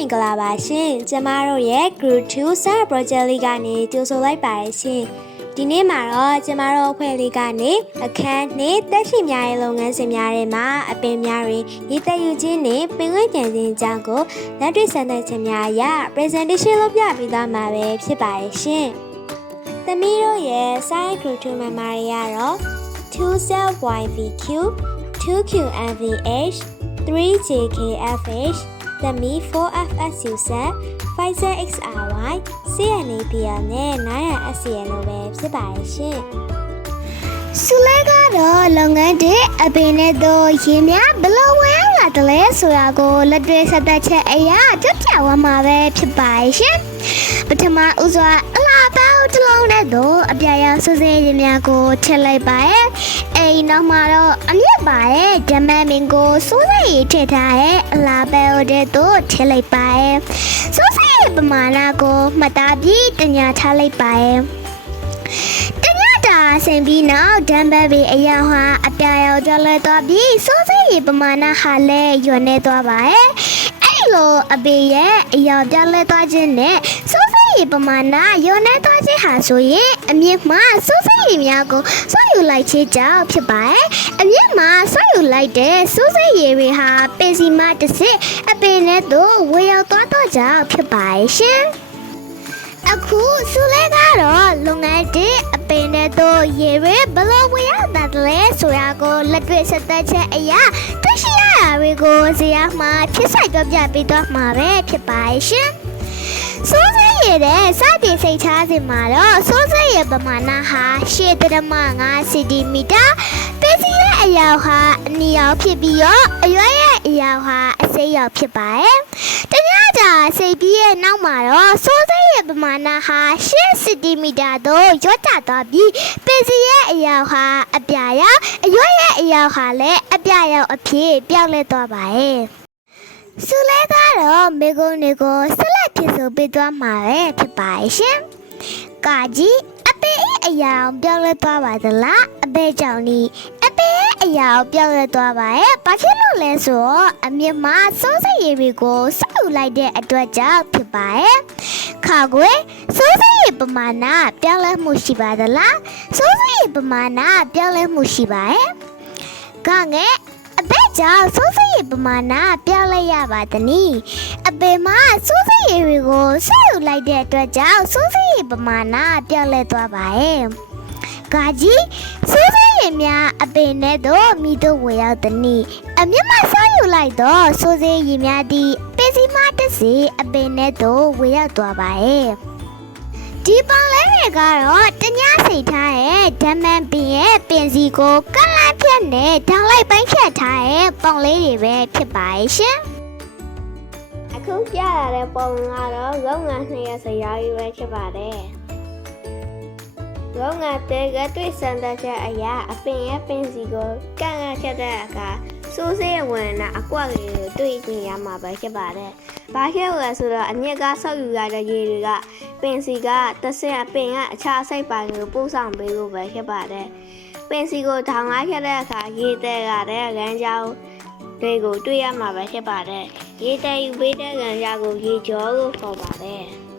င်္ဂလာပါရှင်ကျမတို့ရဲ့ Group 2 Summer Project လေးကနေကြိုဆိုလိုက်ပါတယ်ရှင်ဒီနေ့မှာတော့ကျမတို့အဖွဲ့လေးကနေအခန်းနဲ့တက်ရှိများရဲ့လုပ်ငန်းစဉ်များတွေမှာအပင်များတွင်ရေးသက်ယူခြင်းနဲ့ပင်ခွင့်ကြံစည်အကြောင်းကိုလက်တွေ့စမ်းသပ်ခြင်းများအရ presentation လုပ်ပြပေးသွားမှာပဲဖြစ်ပါတယ်ရှင်သမီးတို့ရဲ့ Science Group 2 member တွေကတော့ 2CELYVQ 2QMVH 3JKFH သမီး 4FSUZ 5ZXRY CNAPL နဲ့ 9SCN လို့ပဲဖြစ်ပါတယ်ရှင်။ဆုလဲကတော့လုပ်ငန်းတဲ့အပင်နဲ့တော့ရေများဘလို့ဝင်လာတယ်လဲဆိုတာကိုလက်တွေ့ဆက်သက်ချက်အရာကြွပြဝမှာပဲဖြစ်ပါတယ်ရှင်။ပထမဦးစွာအလားပေါင်းတစ်လုံးနဲ့တော့အပြာရောင်စစဲရေများကိုထည့်လိုက်ပါရဲ့။အဲဒီနောက်မှာတော့အမြင့်ပါရဲ့ဓမ္မမင်းကိုစိုးစဲရထည့်ထားရဲ့အလားပဲတဲ့တော့ထည့်လိုက်ပါရဲ့။စိုးစဲရပမာဏကိုမှတ်သားပြီးတညာထားလိုက်ပါရဲ့။ဆင်ပြီးနောက်ဒမ်ဘယ်ဘီအရာဟာအပြာရောင်ကျလဲသွားပြီးစိုးစဲရပမာဏဟာလည်းညွန်နေသွားပါရဲ့အဲ့လိုအပေရဲ့အရာကျလဲသွားခြင်းနဲ့စိုးစဲရပမာဏညွန်နေသွားခြင်းဟာဆိုရင်အမြင့်မှာစိုးစဲရများကိုစောက်ယူလိုက်ခြင်းကြောင့်ဖြစ်ပါရဲ့အမြင့်မှာစောက်ယူလိုက်တဲ့စိုးစဲရတွေဟာပင်စီမတစ်စစ်အပင်နဲ့တော့ဝေရောက်သွားတော့ကြောင့်ဖြစ်ပါရဲ့ရှင်အခုဆုလဲကတော့လုပ်ငန်းတဲ့အပင်နဲ့တော့ရေရဲဘလို့ဝရတာလဲဆိုတာကိုလက်တွေ့ဆက်သက်ချက်အရာတွေ့ရှိရတာတွေကိုဇာတ်မှာဖြစ်ဆိုင်ပြပေးတော့မှာပဲဖြစ်ပါရှင်စိုးစဲရတဲ့စတင်စိတ်ချစေမှာတော့စိုးစဲရပမာဏဟာ8.5 cm ပစ္စည်းရဲ့အရာဟာအနီရောင်ဖြစ်ပြီးတော့အရွယ်ရဲ့အရာဟာအစိမ်းရောင်ဖြစ်ပါတယ်။တညတာစိတ်ပြီးရဲ့နောက်မှာတော့စိုးစဲရဲ့ပမာဏဟာ10 cm တော့ရော့ကျသွားပြီးပစ္စည်းရဲ့အရာဟာအပြာရောင်အရွယ်ရဲ့အရာဟာလည်းအပြာရောင်အဖြစ်ပြောင်းလဲသွားပါတယ်။ဆုလဲကတော့မေကုန်းတွေကိုဆက်လက်ဖြစ်ဆိုပေးသွားမှာပဲဖြစ်ပါရှင်။ကာကြီးအပေအရာပြောင်းလဲသွားပါသလားအပေကြောင့်ဒီအပေအရာပြောင်းလဲသွားပါရဲ့ဘာဖြစ်လို့လဲဆိုတော့အမြင့်မှာစိုးစိတ်ရည်တွေကိုစောက်ယူလိုက်တဲ့အတွက်ကြောင့်ဖြစ်ပါရဲ့ခါကွယ်စိုးစိတ်ရည်ပမာဏပြောင်းလဲမှုရှိပါသလားစိုးစိတ်ရည်ပမာဏပြောင်းလဲမှုရှိပါရဲ့ကငယ်အပေကြောင့်စိုးစိတ်ရည်ပမာဏပြောင်းလဲရပါသနည်းအပေမှာစိုးစိတ်ရည်တွေကိုစောက်ယူလိုက်တဲ့အတွက်ကြောင့်စိုးစိတ်ရည်ပမာဏပြောင်းလဲသွားပါရဲ့ကာကြီးစိုးစဲရည်များအပင်နဲ့တော့မိတို့ဝေရောက်သည်နိအမြင့်မဆောက်ယူလိုက်တော့စိုးစဲရည်များသည့်ပစ္စည်းမတစ်စီအပင်နဲ့တော့ဝေရောက်သွားပါရဲ့ဒီပေါင်လဲတွေကတော့တညစိတ်ထားရဲ့ဓမ္မန်ပင်ရဲ့ပင်စီကိုကန့်လိုက်ဖြတ်နဲ့ဒေါင်းလိုက်ပိုင်းဖြတ်ထားရဲ့ပေါင်လေးတွေပဲဖြစ်ပါရဲ့ရှင်အခုပြရတဲ့ပုံကတော့လုပ်ငန်းနှစ်ရစရာကြီးပဲဖြစ်ပါတယ်လောငါတဲကတွေ့စံတဲ့ချက်အရာအပင်ရဲ့ပင်စီကိုကန့်ရချက်တဲ့အခါစိုးစဲဝင်တာအကွက်လေးကိုတွေ့ကြည့်ရမှာပဲဖြစ်ပါတယ်။ဘာဖြစ်လဲဆိုတော့အညက်ကဆောက်ယူရတဲ့ရေတွေကပင်စီကတဆင်အပင်ကအခြားစိတ်ပိုင်းကိုပို့ဆောင်ပေးလို့ပဲဖြစ်ပါတယ်။ပင်စီကိုထောင်ကားချက်တဲ့အခါရေတဲကတဲ့လမ်းကြောင်းတွေကိုတွေ့ရမှာပဲဖြစ်ပါတယ်။ရေတဲယူပေးတဲ့လမ်းကြောင်းကိုရေကြောလို့ခေါ်ပါတယ်။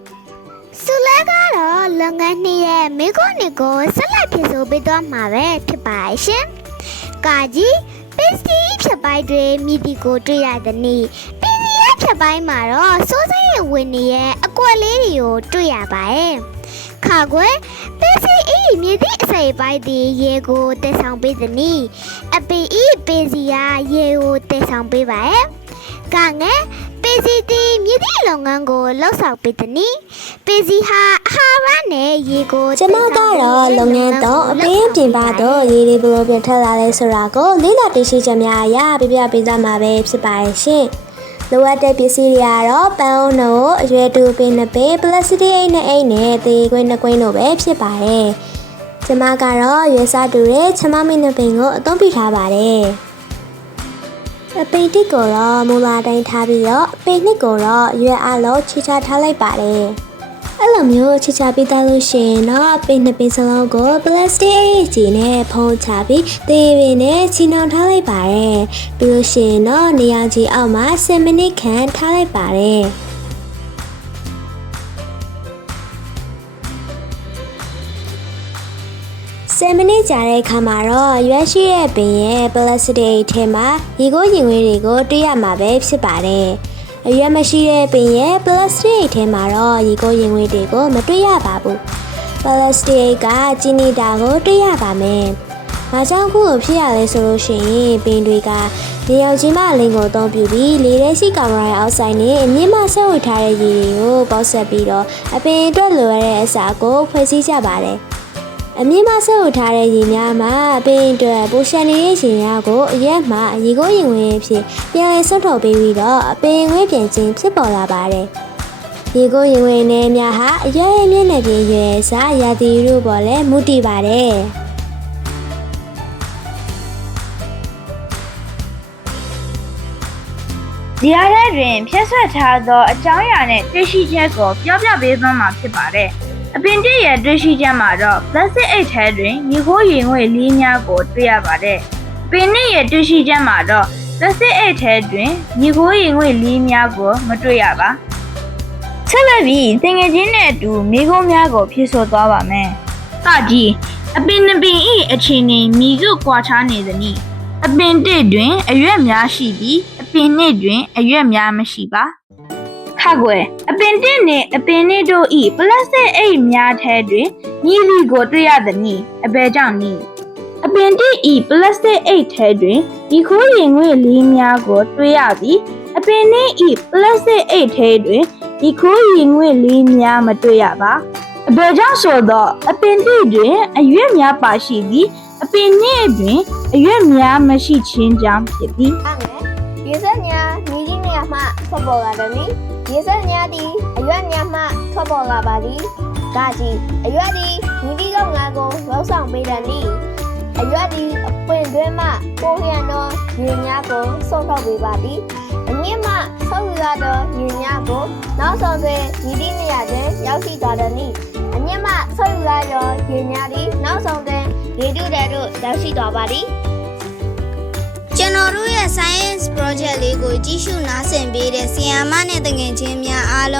ဆုလဲကတော့လုပ်ငန်းနှစ်ရဲ့မိခွန်းတွေကိုဆက်လက်ဖြစ်ဆိုပေးသွားမှာပဲဖြစ်ပါရှင်။ကာကြီးပစ္စည်းဖြတ်ပိုင်းတွေမိဒီကိုတွေ့ရတဲ့နေ့ပစ္စည်းရဲ့ဖြတ်ပိုင်းမှာတော့စိုးစဲရဝင်နေရဲ့အကွက်လေးတွေကိုတွေ့ရပါရဲ့။ခါကွယ်ပစ္စည်းဤမြေသည့်အစိပ်ပိုင်းဒီရေကိုတည်ဆောင်ပေးတဲ့နေ့အပင်ဤပစ္စည်းရာရေကိုတည်ဆောင်ပေးပါရဲ့။ကငယ်ပစ္စည်းဒီမြေသည့်လုပ်ငန်းကိုလှုပ်ဆောင်ပေးတဲ့နေ့ပစ္စည်းဟာအာဟာရနဲ့ရေကိုကျမကတော့လုပ်ငန်းတော့အပင်းပြင်ပါတော့ရေတွေဘလို့ပြင်ထက်လာလဲဆိုတာကိုလေးလာသိရှိချက်များအရာပြပြပေးကြမှာပဲဖြစ်ပါရဲ့ရှင်လိုအပ်တဲ့ပစ္စည်းတွေကတော့ပန်းအုံနို့အရွယ်တူပင်နှစ်ပင်ပလတ်စတစ်အိတ်နဲ့အိတ်နဲ့သေခွင်းနှစ်ခွင်းတို့ပဲဖြစ်ပါတယ်ကျမကတော့ရွေးစားတူတဲ့ချမမင်းနှစ်ပင်ကိုအသုံးပြုထားပါတယ်အပိတ်တစ်ကိုတော့မူလာတိုင်းထားပြီးတော့အပိတ်နှစ်ကိုတော့ရွက်အလုံးချီချထားလိုက်ပါတယ်အဲ့လိုမျိုးချီချပေးသားလို့ရှိရင်တော့အပိတ်နှစ်ပင်စလုံးကိုပလတ်စတစ်အိတ်ကြီးနဲ့ဖုံးချပြီးသေပင်နဲ့ချီနှောင်ထားလိုက်ပါတယ်ပြီးလို့ရှိရင်တော့နေရာကြီးအောက်မှာ10မိနစ်ခန့်ထားလိုက်ပါတယ် 10မိနစ်ကြာတဲ့အခါမှာတော့ရွက်ရှိတဲ့ပင်ရဲ့ပလတ်စတစ်ထဲမှာရေကိုရင်ဝေးတွေကိုတွေ့ရမှာပဲဖြစ်ပါတယ်။အရွက်မရှိတဲ့ပင်ရဲ့ပလတ်စတစ်ထဲမှာတော့ရေကိုရင်ဝေးတွေကိုမတွေ့ရပါဘူး။ပလတ်စတစ်ကကျင်းနေတာကိုတွေ့ရပါမယ်။ဘာကြောင့်ခုလိုဖြစ်ရလဲဆိုလို့ရှိရင်ပင်တွေကနေရောင်ခြည်မှလင်းကိုအသုံးပြုပြီးလေထဲရှိကာဗွန်ဒိုင်အောက်ဆိုက်နဲ့အမြင့်မှဆက်ဝတ်ထားတဲ့ရေတွေကိုပေါက်ဆက်ပြီးတော့အပင်အတွက်လိုရတဲ့အစာကိုဖွဲ့စည်းကြပါတယ်။အမြင့်မှဆက်ဝတ်ထားတဲ့ရေများမှာအပင်အတွက်ပိုရှန်နေတဲ့ရေများကိုအရက်မှရေကိုရင်ဝင်ဖြစ်ပြန်လည်ဆွတ်ထုတ်ပေးပြီးတော့အပင်ငွေ့ပြန်ခြင်းဖြစ်ပေါ်လာပါတယ်။ရေကိုရင်ဝင်နေများဟာအရက်ရဲ့မျက်နှာပြင်ရွယ်စားရာသီတို့ပေါ်လဲမူတည်ပါတယ်။ ဒီအရဲတွင်ဖြည့်ဆွတ်ထားသောအကြောင်းအရာနှင့်တွေ့ရှိချက်ကိုပြောပြပေးသွားမှာဖြစ်ပါတယ်။အပင်တစ်ရဲ့တွေ့ရှိချက်မှာတော့ plastic အိတ်ထဲတွင်ရေခိုးရေငွေ့လေးများကိုတွေ့ရပါတယ်။အပင်နှစ်ရဲ့တွေ့ရှိချက်မှာတော့ plastic အိတ်ထဲတွင်ရေခိုးရေငွေ့လေးများကိုမတွေ့ရပါ။ဆက်လက်ပြီးသင်ငယ်ချင်းနဲ့အတူမိခိုးများကိုဖြည့်ဆွတ်သွားပါမယ်။စကြည့်အပင်နှစ်ပင်၏အခြေအနေမိစုကွာခြားနေသည်။အပင်တစ်တွင်အရွက်များရှိပြီးအပင်နှစ်တွင်အရွက်များမရှိပါခါကွယ်အပင်တစ်နှင့်အပင်နှစ်တို့၏ပလတ်စတစ်အိတ်များထဲတွင်ညီလီကိုတွေ့ရသည်။အဘယ်ကြောင့်နည်းအပင်တစ်၏ပလတ်စတစ်အိတ်ထဲတွင်ဒီခိုးရင်ငွေ့လေးများကိုတွေ့ရပြီးအပင်နှစ်၏ပလတ်စတစ်အိတ်ထဲတွင်ဒီခိုးရင်ငွေ့လေးများမတွေ့ရပါအဘယ်ကြောင့်ဆိုတော့အပင်တစ်တွင်အရွက်များပါရှိပြီးအပင်နှစ်တွင်အရွက်များမရှိခြင်းကြောင့်ဖြစ်သည်။အဲ့ရေစက်ညာညီကြီးများမှထွက်ပေါ်လာတယ်။ရေစက်ညာသည်အရွက်များမှထွက်ပေါ်လာပါသည်။ဒါကြီးအရွက်သည်ညီကြီးလုပ်ငန်းကိုလုပ်ဆောင်ပေးတယ်။အရွက်သည်အပွင့်တွင်းမှပိုလျံသောရေများကိုစုပ်ထုတ်ပေးပါသည်။အမြင့်မှဆုပ်ယူရသောရေများကိုနောက်ဆုံးတွင်ညီကြီးနေရာတွင်ရောက်ရှိသွားတယ်။အမြင့်မှဆုပ်ယူရသောရေများသည်နောက်ဆုံးတွင်ရေတုတဲ့တို့ရောက်ရှိသွားပါသည်။ ကျွန်တော်တို့ရဲ့ science project လေးကိုကြည့်ရှုနားဆင်ပေးတဲ့ဆရာမနဲ့တငယ်ချင်းများအားလုံး